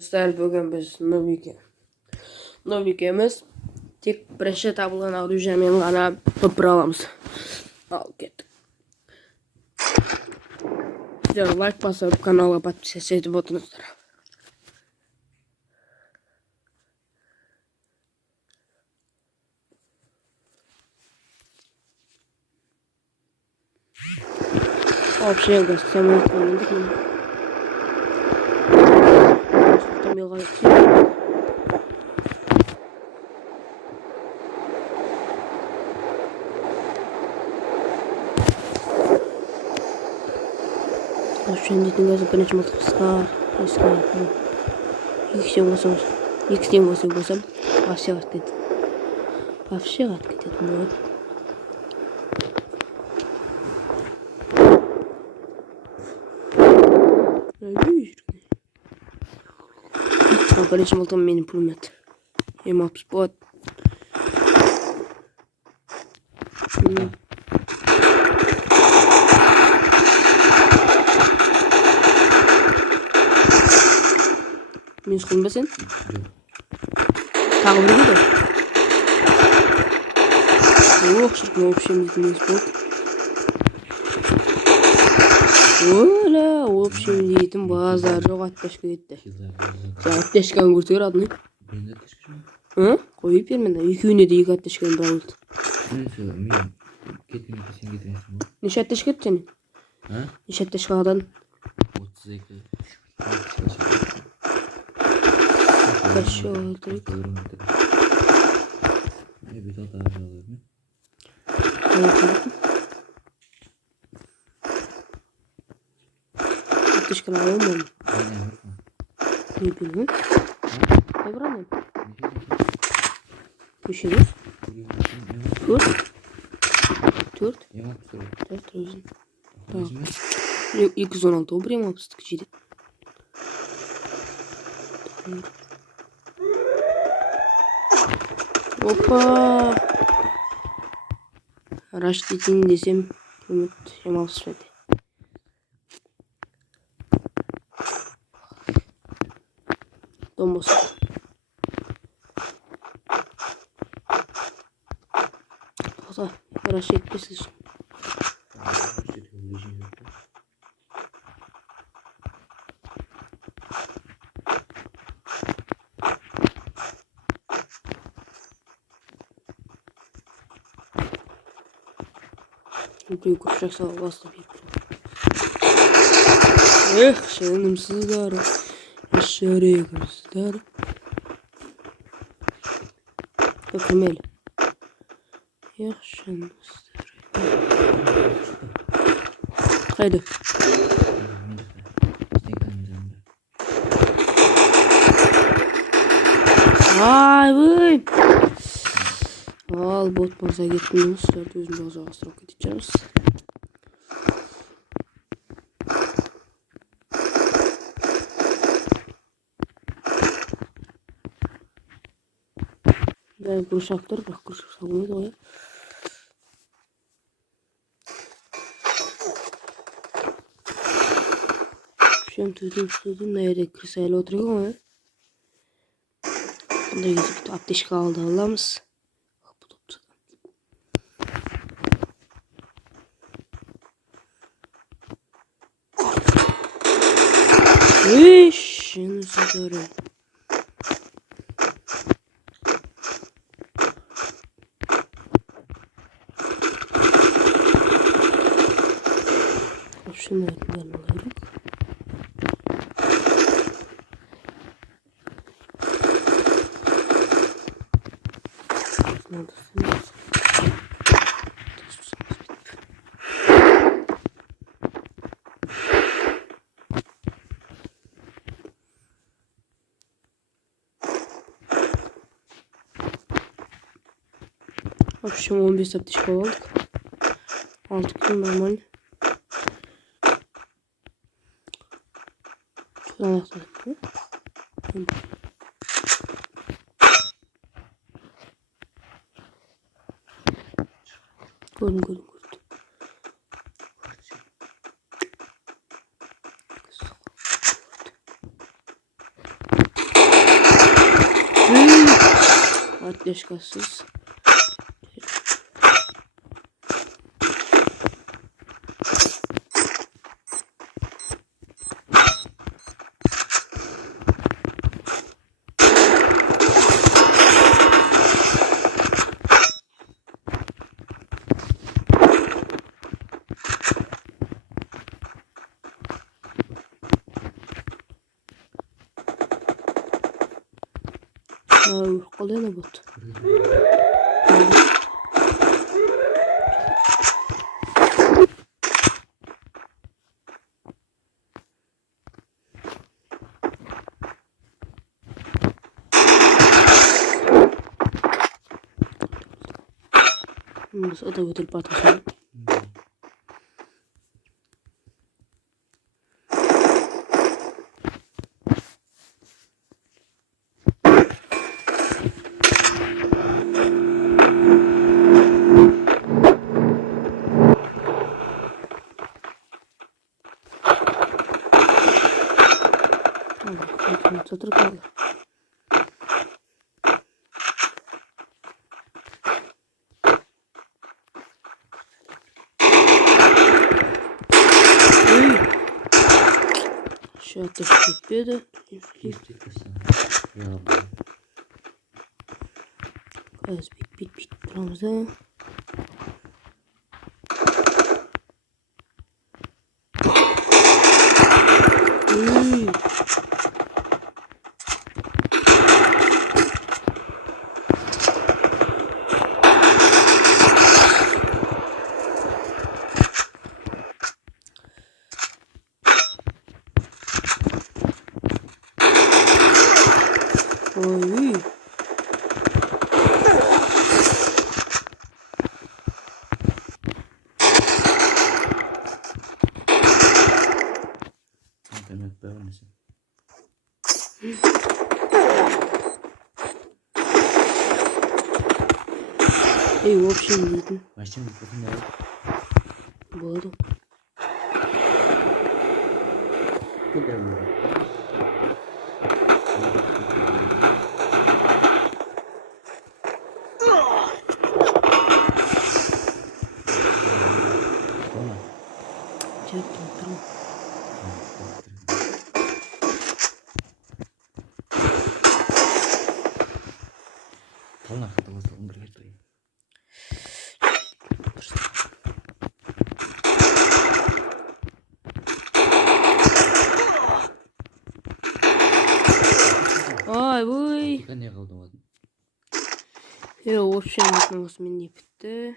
Dostlar bugün biz Novike emas, tek birinchi tabulani orужиемен g'ana topib olamiz. Al ketdik. Sizlar like bosib, kanalga подписаться etib o'tingizlar. Вообще, гостям Вообще, дейтинг запомнить мотоцикл, X78 болсам, вообще кетет. Вообще кетет мой. Birinchi bo'ldim meni pulmat. Emaps bot. Men sıkılmasın. Tağ bir gibi. Yok, şirkin вообще не спот. Ola, вообще дейтін базар жоқ, атташқа кетті. Sen атташқаны көрсегер адыны. Ben de ateşkişim. Hı? Koyup yer mende. Екеуіне де екі атташқаны бар болды. Neyse, men ketmeyince sen getirmesin bu. Неше атташқа кетті сені? Ha? Неше атташқадан? 32. Kaçı oldu? Ne bir daha alıyor mu? Атташқаны аламын. Aynen. Не bileyim. Ne buranın? Düşürüz. 4. Yamak soru. 4 özün. Hizmet. 216 обрем апстык жейді. Опа! Раш дейтін десем, үміт жемалыс жайды. Дом болсын. Тоқта, раш етпесіз. Біреу көпшік салып бастап беріп. Эх, шынымсыздар. Шырегімсіздар. Көкемел. Эх, шынымсыздар. Қайды. Ай, бөй. Ал, бот болса кеттіңіз. Сіздерді өзімді жалғастырып кетіп жатырмыз. Грушак тұр, бірақ грушак салмайды ғой. Шем түздің, мына жерде кірсайлы отырған ғой. Бұндай кезде аптешка алды аламыз. Şunu söylüyorum. Şunu ekleyelim. В общем, 15 аптечка aldık. 6 kilo normal. Şuradan atladık mı? Gördüm. флешкасыз. Қалай да бот. Это вот el pato. Satır kaldı. Şu ateş bitmedi. Gaz bit buramızda. Oy. İnternet bağlamasın. В общем, видно. Başlayalım. Bakın ne var? Буду. Куда мы? Чертом тру. Тална хатабызды өмірге той. Ай, ой. Не қалды оған. В общем, менде бітті.